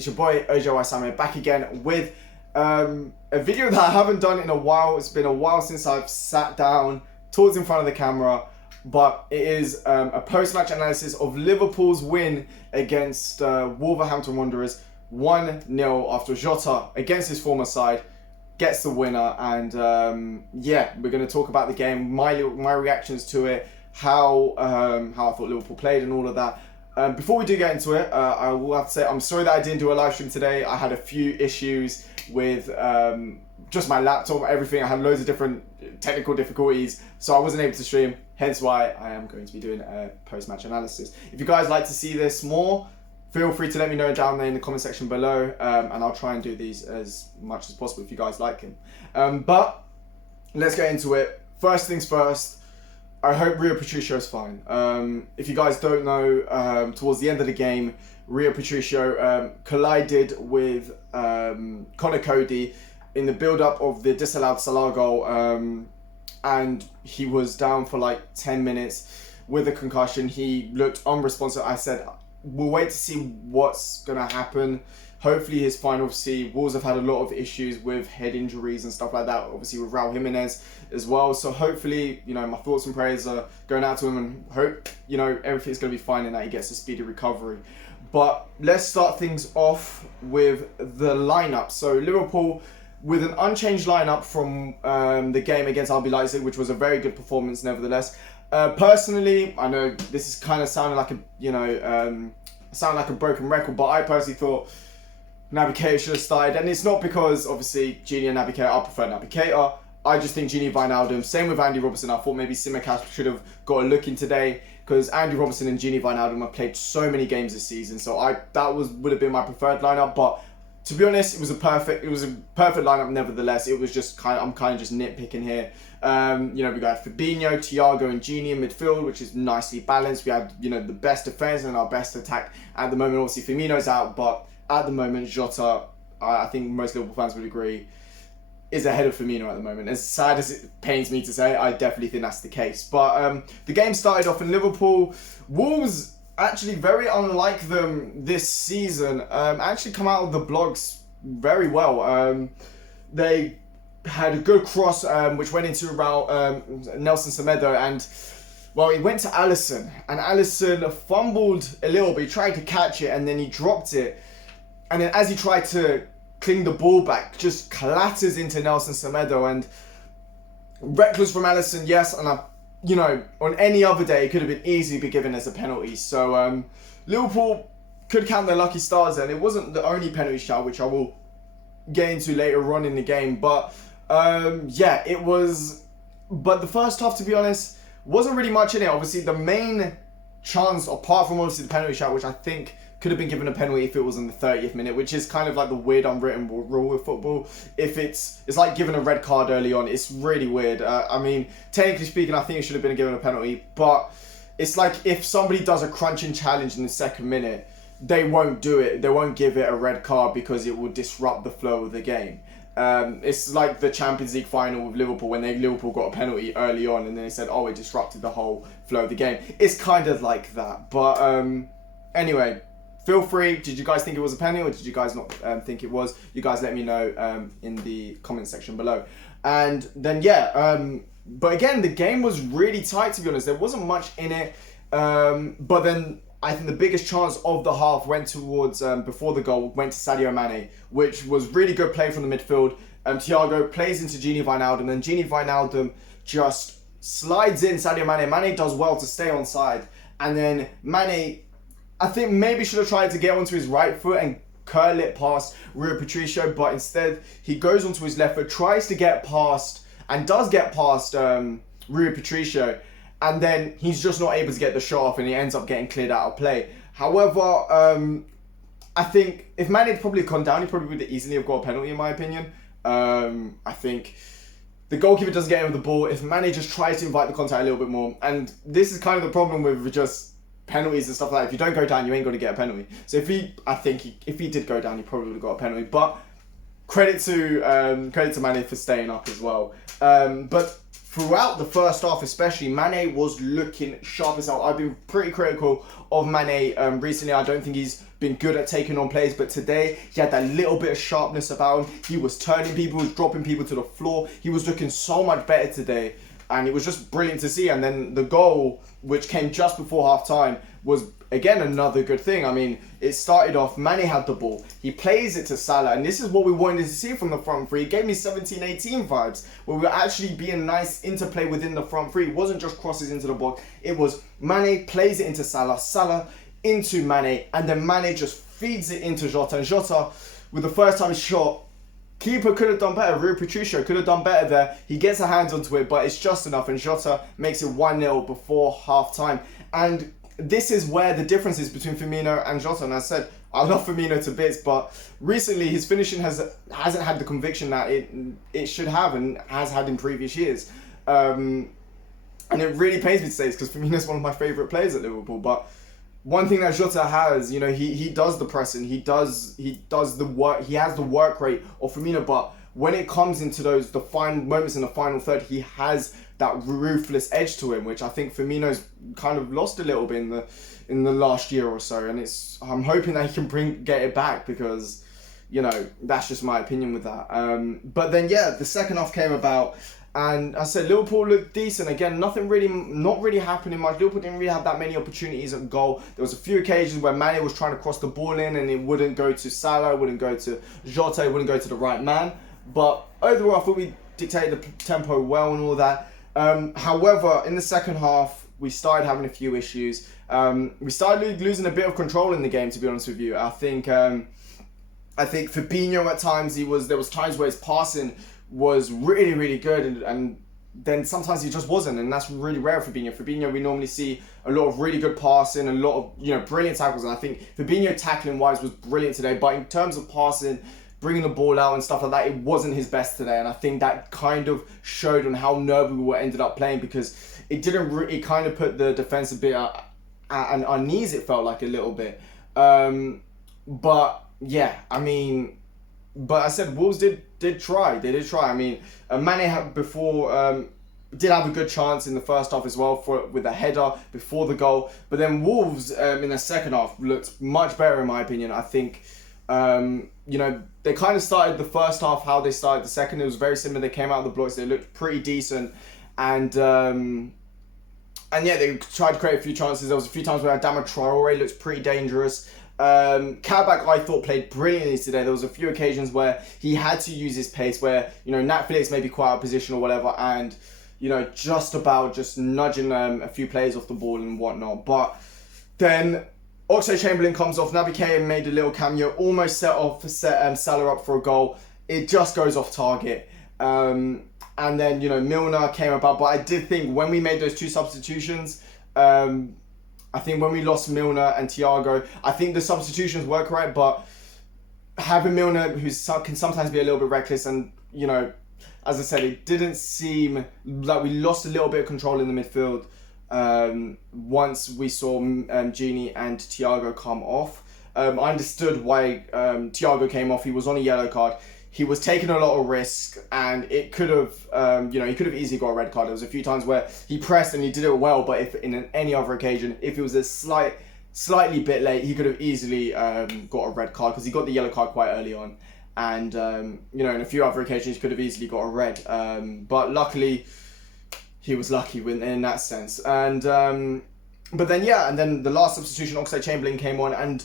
it's your boy Ojo Wasame back again with a video that I haven't done in a while. It's been a while since I've sat down, talked in front of the camera, but it is a post-match analysis of Liverpool's win against Wolverhampton Wanderers 1-0 after Jota against his former side gets the winner. And yeah, we're going to talk about the game, my reactions to it, how I thought Liverpool played and all of that. Before we do get into it, I will have to say I'm sorry that I didn't do a live stream today. I had a few issues with just my laptop, everything. I had loads of different technical difficulties, so I wasn't able to stream, hence why I am going to be doing a post-match analysis. If you guys like to see this more, feel free to let me know down there in the comment section below, and I'll try and do these as much as possible if you guys like them. But let's get into it. First things first, I hope Rui Patricio is fine. If you guys don't know, towards the end of the game, Rui Patricio collided with Conor Cody in the build-up of the disallowed Salah goal, and he was down for like 10 minutes with a concussion. He looked unresponsive. I said, we'll wait to see what's going to happen. Hopefully he's fine. Obviously, Wolves have had a lot of issues with head injuries and stuff like that, obviously with Raul Jimenez as well. So hopefully, you know, my thoughts and prayers are going out to him, and hope, you know, everything's going to be fine and that he gets a speedy recovery. But let's start things off with the lineup. So Liverpool with an unchanged lineup from the game against RB Leipzig, which was a very good performance nevertheless. Personally, I know this is kind of sounding like a, you know, sound like a broken record, but I personally thought Naby Keita should have started, and it's not because obviously Gini and Naby Keita, I prefer Naby Keita. I just think Gini Wijnaldum, same with Andy Robertson. I thought maybe Tsimikas should have got a look in today, because Andy Robertson and Gini Wijnaldum have played so many games this season, so would have been my preferred lineup. But to be honest, it was a perfect lineup nevertheless. It was just I'm kind of just nitpicking here. You know, we got Fabinho, Thiago and Gini in midfield, which is nicely balanced. We had, you know, the best defense and our best attack at the moment. Obviously Firmino's out, but at the moment Jota, I think most Liverpool fans would agree, is ahead of Firmino at the moment. As sad as it pains me to say, I definitely think that's the case. But the game started off in Liverpool. Wolves, actually very unlike them this season, actually come out of the blocks very well. They had a good cross which went into around Nelson Semedo, and well, it went to Alisson, and Alisson fumbled a little bit. He tried to catch it and then he dropped it, and then as he tried to cling the ball back, just clatters into Nelson Semedo. And reckless from Alisson, yes, and you know, on any other day it could have been easily be given as a penalty. So Liverpool could count their lucky stars, and it wasn't the only penalty shout, which I will get into later on in the game. But yeah, it was. But the first half, to be honest, wasn't really much in it. Obviously, the main chance, apart from obviously the penalty shot, which I think could have been given a penalty if it was in the 30th minute, which is kind of like the weird unwritten rule with football. If it's like giving a red card early on, it's really weird. I mean, technically speaking, I think it should have been given a penalty, but it's like if somebody does a crunching challenge in the second minute, they won't do it. They won't give it a red card because it will disrupt the flow of the game. It's like the Champions League final with Liverpool, when Liverpool got a penalty early on and then they said, oh, it disrupted the whole flow of the game. It's kind of like that. But anyway, feel free. Did you guys think it was a penalty, or did you guys not think it was? You guys let me know in the comment section below. And then yeah, but again, the game was really tight, to be honest. There wasn't much in it. But then I think the biggest chance of the half went towards, before the goal, went to Sadio Mane, which was really good play from the midfield. Thiago plays into Gini Wijnaldum, and Gini Wijnaldum just slides in Sadio Mane. Mane does well to stay onside, and then Mane, I think maybe should have tried to get onto his right foot and curl it past Rui Patricio, but instead he goes onto his left foot, tries to get past, and does get past Rui Patricio, and then he's just not able to get the shot off, and he ends up getting cleared out of play. However, I think if Mane had probably gone down, he probably would easily have got a penalty, in my opinion. I think the goalkeeper doesn't get him the ball. If Mane just tries to invite the contact a little bit more, and this is kind of the problem with just penalties and stuff like that. If you don't go down, you ain't going to get a penalty. So if he did go down, he probably would have got a penalty. But credit to Mane for staying up as well. But throughout the first half especially, Mane was looking sharp as hell. I've been pretty critical of Mane recently. I don't think he's been good at taking on plays, but today he had that little bit of sharpness about him. He was turning people, he was dropping people to the floor. He was looking so much better today, and it was just brilliant to see. And then the goal, which came just before half time, was again another good thing. I mean, it started off, Mane had the ball, he plays it to Salah, and this is what we wanted to see from the front three. It gave me 17-18 vibes, where we were actually being nice interplay within the front three. It wasn't just crosses into the box, it was Mane plays it into Salah, Salah into Mane, and then Mane just feeds it into Jota, and Jota, with the first time shot, keeper could have done better. Rui Patricio could have done better there. He gets a hands onto it, but it's just enough, and Jota makes it 1-0 before half time. And this is where the difference is between Firmino and Jota. And I said, I love Firmino to bits, but recently his finishing hasn't had the conviction that it should have and has had in previous years. And it really pains me to say this because Firmino is one of my favourite players at Liverpool. But one thing that Jota has, you know, he does the pressing, he does the work, he has the work rate of Firmino, but when it comes into the final moments in the final third, he has that ruthless edge to him, which I think Firmino's kind of lost a little bit in the last year or so, and I'm hoping that he can get it back, because, you know, that's just my opinion with that. But then yeah, the second half came about, and I said Liverpool looked decent again. Not really happening much. Liverpool didn't really have that many opportunities at goal. There was a few occasions where Mane was trying to cross the ball in, and it wouldn't go to Salah, it wouldn't go to Jota, it wouldn't go to the right man. But overall, I thought we dictated the tempo well and all that. However, in the second half, we started having a few issues. We started losing a bit of control in the game, to be honest with you. I think Fabinho at times, there was times where his passing was really, really good, and then sometimes he just wasn't, and that's really rare for Fabinho. Fabinho, we normally see a lot of really good passing, a lot of, you know, brilliant tackles, and I think Fabinho tackling wise was brilliant today, but in terms of passing, bringing the ball out and stuff like that, it wasn't his best today, and I think that kind of showed on how nervy we ended up playing, because it kind of put the defense a bit at our knees, it felt like a little bit. But yeah, I mean, but I said Wolves did try. They did try. I mean, Mane did have a good chance in the first half as well with a header before the goal. But then Wolves in the second half looked much better in my opinion. I think you know, they kind of started the first half how they started the second. It was very similar. They came out of the blocks. They looked pretty decent, and yeah, they tried to create a few chances. There was a few times where Adama Traore looked pretty dangerous. Kabak, I thought, played brilliantly today. There was a few occasions where he had to use his pace, where, you know, Nat Phillips may be quite out of position or whatever, and, you know, just nudging a few players off the ball and whatnot. But then Oxlade-Chamberlain comes off. Naby Keita made a little cameo, almost set Salah up for a goal. It just goes off target. And then, you know, Milner came about. But I did think when we made those two substitutions, I think when we lost Milner and Thiago, I think the substitutions were correct, but having Milner, who can sometimes be a little bit reckless, and, you know, as I said, it didn't seem like we lost a little bit of control in the midfield once we saw Gini and Thiago come off. I understood why Thiago came off. He was on a yellow card. He was taking a lot of risk, and it could have, you know, he could have easily got a red card. There was a few times where he pressed and he did it well, but if in any other occasion, if it was a slightly bit late, he could have easily got a red card, because he got the yellow card quite early on. And, you know, in a few other occasions, he could have easily got a red. But luckily, he was lucky in that sense. And but then, yeah, and then the last substitution, Oxlade-Chamberlain came on, and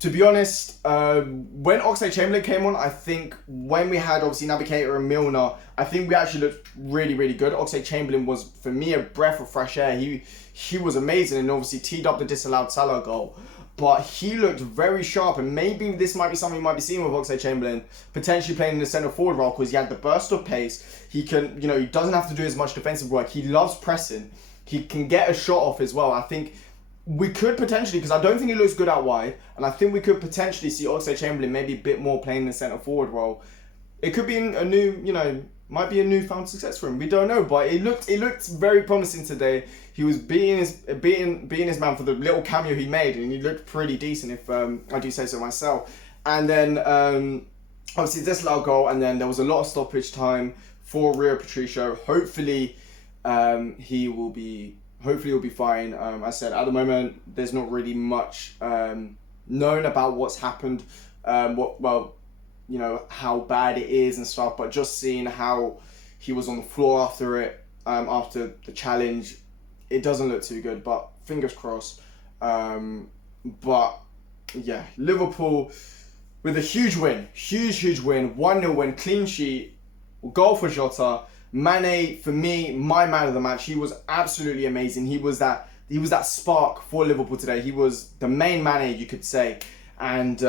to be honest, when Oxlade-Chamberlain came on, I think when we had obviously Naby Keita and Milner, I think we actually looked really, really good. Oxlade-Chamberlain was, for me, a breath of fresh air. He was amazing, and obviously teed up the disallowed Salah goal. But he looked very sharp, and maybe this might be something you might be seeing with Oxlade-Chamberlain, potentially playing in the centre forward role, because he had the burst of pace. He can, you know, he doesn't have to do as much defensive work. He loves pressing. He can get a shot off as well. I think we could potentially, because I don't think he looks good out wide, and I think we could potentially see Oxlade-Chamberlain maybe a bit more playing in the centre forward role. It could be a new, you know, might be a newfound success for him. We don't know, but it looked very promising today. He was being his man for the little cameo he made, and he looked pretty decent, if I do say so myself. And then obviously this loud goal, and then there was a lot of stoppage time for Rui Patricio. Hopefully he will be, hopefully he'll be fine. I said at the moment there's not really much known about what's happened, how bad it is and stuff, but just seeing how he was on the floor after it, after the challenge, it doesn't look too good, but fingers crossed. But yeah, Liverpool with a huge win, huge win, 1-0 win, clean sheet, goal for Jota. Mane, for me, my man of the match. He was absolutely amazing. He was that spark for Liverpool today. He was the main Mane, you could say. And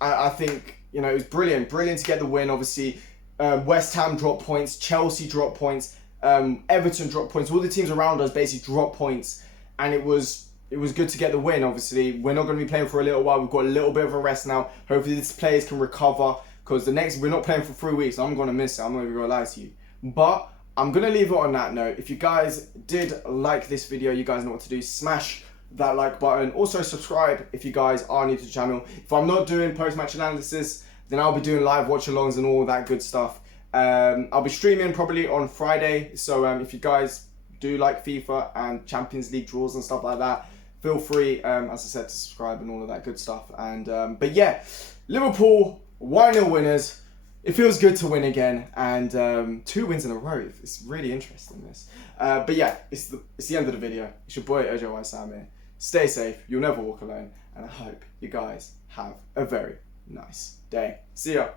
I think, it was brilliant to get the win. Obviously, West Ham dropped points, Chelsea dropped points, Everton dropped points. All the teams around us basically dropped points, and it was good to get the win. Obviously, we're not going to be playing for a little while. We've got a little bit of a rest now. Hopefully, these players can recover, because we're not playing for 3 weeks. I'm going to miss it. I'm not even going to lie to you. But I'm going to leave it on that note. If you guys did like this video, you guys know what to do. Smash that like button. Also, subscribe if you guys are new to the channel. If I'm not doing post-match analysis, then I'll be doing live watch-alongs and all that good stuff. I'll be streaming probably on Friday. So if you guys do like FIFA and Champions League draws and stuff like that, feel free, as I said, to subscribe and all of that good stuff. And but yeah, Liverpool 1-0 winners. It feels good to win again, and 2 wins in a row. It's really interesting, this. But yeah, it's the end of the video. It's your boy Ojo Waisame. Stay safe. You'll never walk alone, and I hope you guys have a very nice day. See ya.